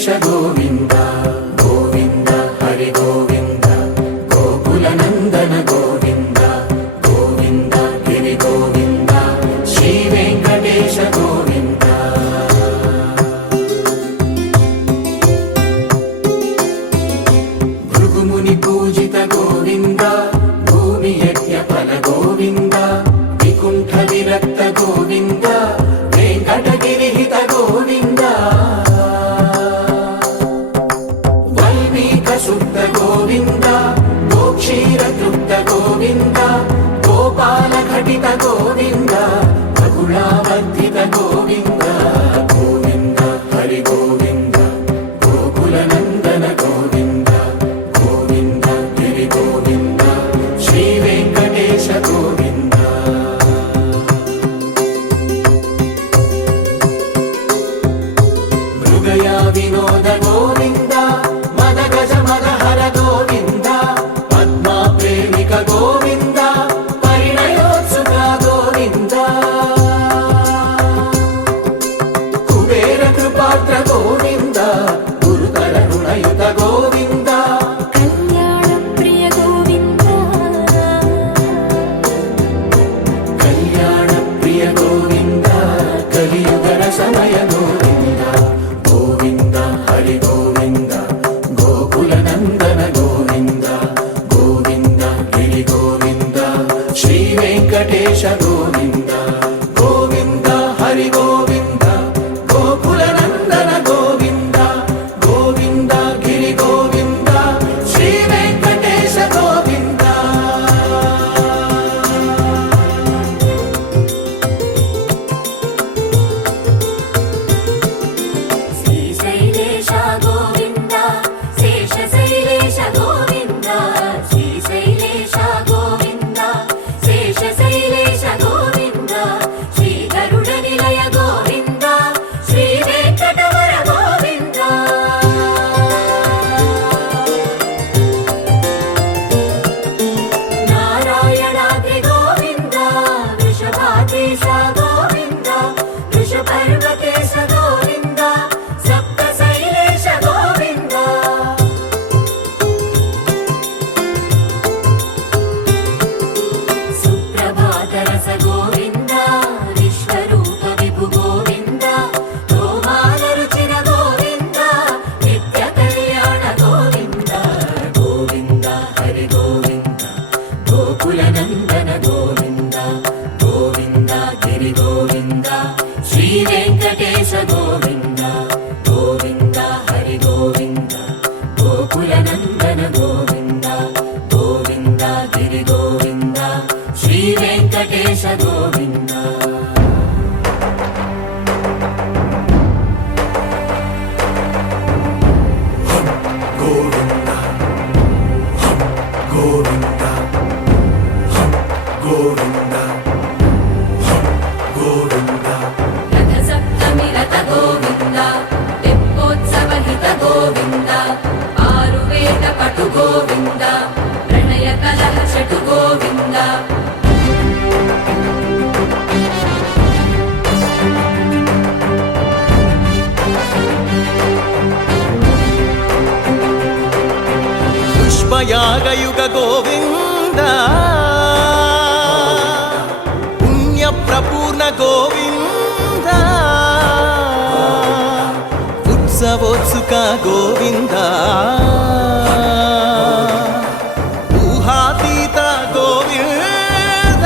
వెంకటేశ గోవింద గోవింద హరి గోవింద గోకుల నందన గోవింద గోవింద గిరి గోవింద శ్రీ వెంకటేశ గోవింద భృగుముని పూజిత గోవింద భూమి యజ్ఞ ఫల గోవింద వికుంఠ విరక్త గోవింద వెంకటగిరి హిత గోవింద వల్మీక శుద్ధ గోవింద గోక్షీర తృప్త గోవింద గోపాల ఘటిత గోవింద బహుళావర్ధిత గోవింద గోవింద హరి గోవింద గోకుల నందన గోవింద గోవింద గిరి గోవింద శ్రీ వెంకటేశ గోవింద మృగయా వినోద గోవింద మద గజ మద హర గోవింద పద్మా ప్రేమిక గోవింద పరిణయోత్సుక గోవింద కుబేర కృపాత్ర గోవింద గురుతర రుణయుత గోవింద కళ్యాణ ప్రియ గోవింద కళ్యాణ ప్రియ గోవింద కలియుగర సమయ గోవింద గోవింద హరి గోవింద గోకుల నందన గోవింద గోవింద గిరి గోవింద శ్రీ వెంకటేశ గోవింద గోవింద హరి గోవింద గోకుల నందన గోవింద గోవింద గిరి గోవింద శ్రీ వెంకటేశ గోవింద శ్రీశైలేశ గోవింద శేషశైలేశ గోవింద శ్రీశైలేశ గోవింద శేషశైలేశ గోవింద శ్రీ గరుడ నిలయ గోవింద శ్రీ వెంకటవర గోవింద నారాయణాద్రి గోవింద వృషభాద్రీశ గోవింద వృషపర్వతేశ గోవింద సప్తశైలేశ గోవింద సుప్రభాతరస గోవింద విశ్వరూప విభు గోవింద గోమాల రుచిర గోవింద నిత్య కళ్యాణ గోవింద గోవింద హరి గోవింద గోకుల నందన గోవింద గోవింద గిరి గోవింద శ్రీ వెంకటేశ గోవింద గోవింద హరి గోవింద గోకుల నందన గోవింద గోవింద గిరి గోవింద శ్రీ వెంకటేశ గోవింద గోవింద గోవింద గోవింద గోవింద రథ సప్తమి రథ గోవింద తెప్పోత్సవ హిత గోవింద ఆరువేద పటు గోవింద ప్రణయ కలహ షటు గోవింద పుష్పయాగయుగ గోవింద పుణ్య ప్రపూర్ణ గోవింద ఉత్సవోత్సుక గోవింద ఊహాతీత గోవింద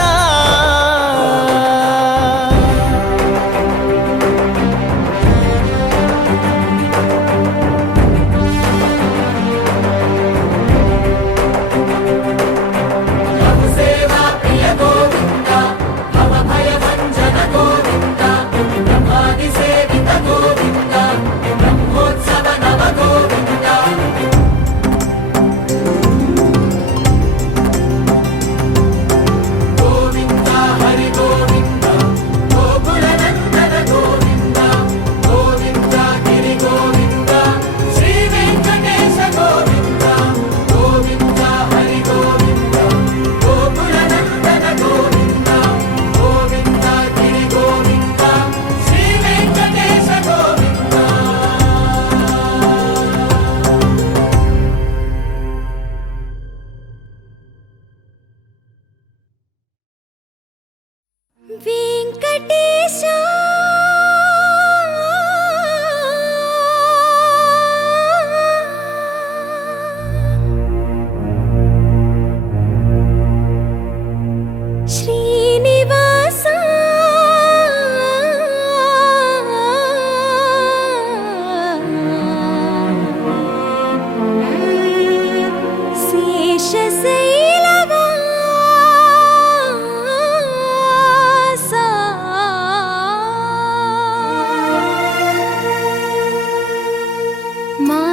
సేవా ప్రియ గోవింద భవ భయ భంజన గోవింద బ్రహ్మాది సేవిత గోవింద బ్రహ్మోత్సవ నవ గోవింద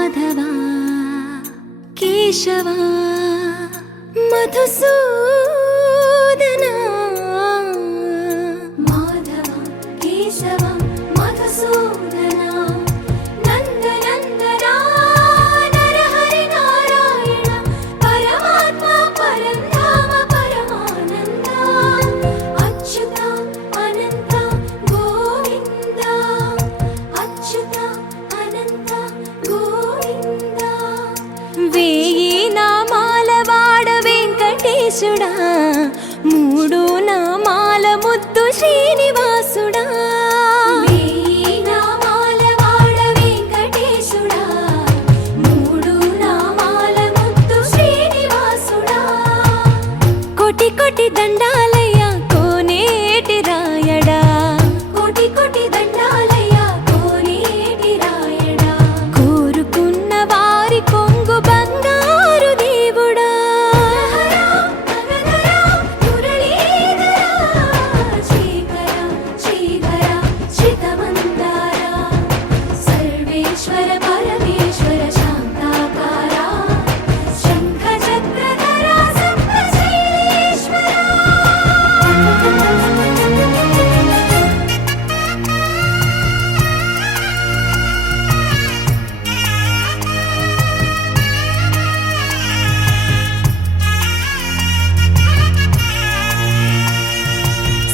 మాధవ కేశవ మధుసూదన మాధవ కేశవ మధుసూదన నందనందన నరహరి నారాయణ పరమాత్మ పరంధామ పరమానంద అచ్యుత అనంత గోవింద అచ్యుత అనంత గోవింద వేయి నామాల వాడ వెంకటేశుడా మూడు నామాల ముద్దు శ్రీనివాసుడా వేయి నామాల వాడ వెంకటేశుడా మూడు నామాల ముద్దు శ్రీనివాసుడా కోటి కోటి దండాలయ్య కోనేటి రాయడా కోటి కోటి దండాలయ్య కోనేటి రాయడా కోరుకున్న వారి కొంగు బంగారు దేవుడా శ్రీకర శ్రీధర శ్రితమందార సర్వేశ్వర పరమేశ్వర శాంతాకార శంఖ చక్రధర సప్తశైలేశ్వర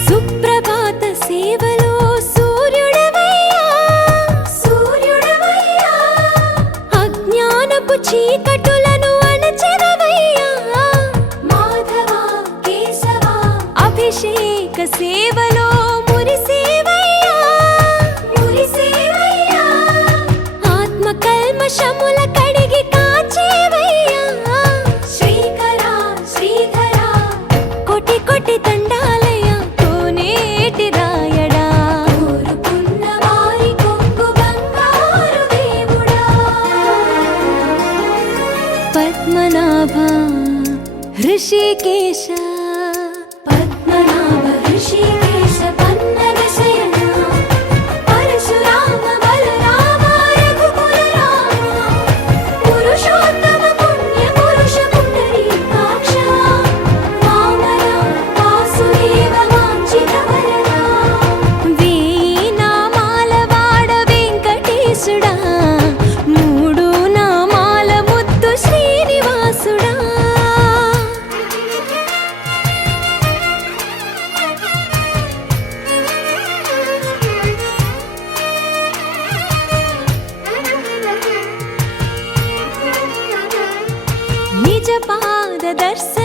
సుప్రభాత సేవలో సూర్యుడవయ్యా సూర్యుడవయ్యా అజ్ఞానపు చీకటులను అణచెదవయ్యా మాధవ కేశవ అభిషేక సేవలో మురిసేవయ్యా మురిసేవయ్యా ఆత్మ కల్మషముల కడిగి కాచేవయ్యా శ్రీకర శ్రీధర కోటి కోటి దండాలయ కోనేటి రాయడా కోరుకున్న వారి కొంగు బంగారు దేవుడా పద్మనాభ హృషికేశ పద్మనాభ హృషికేశ పన్నగ శయన పరశురామ బలరామ రఘుకుల రామ పురుషోత్తమ పుణ్య పురుష పుండరీకాక్ష వామన వాసుదేవ వాంఛిత వరద వేయి నామాల వాడ వెంకటేశుడా మూడు నామాల ముద్దు శ్రీనివాసుడా నిజ పాద దర్శన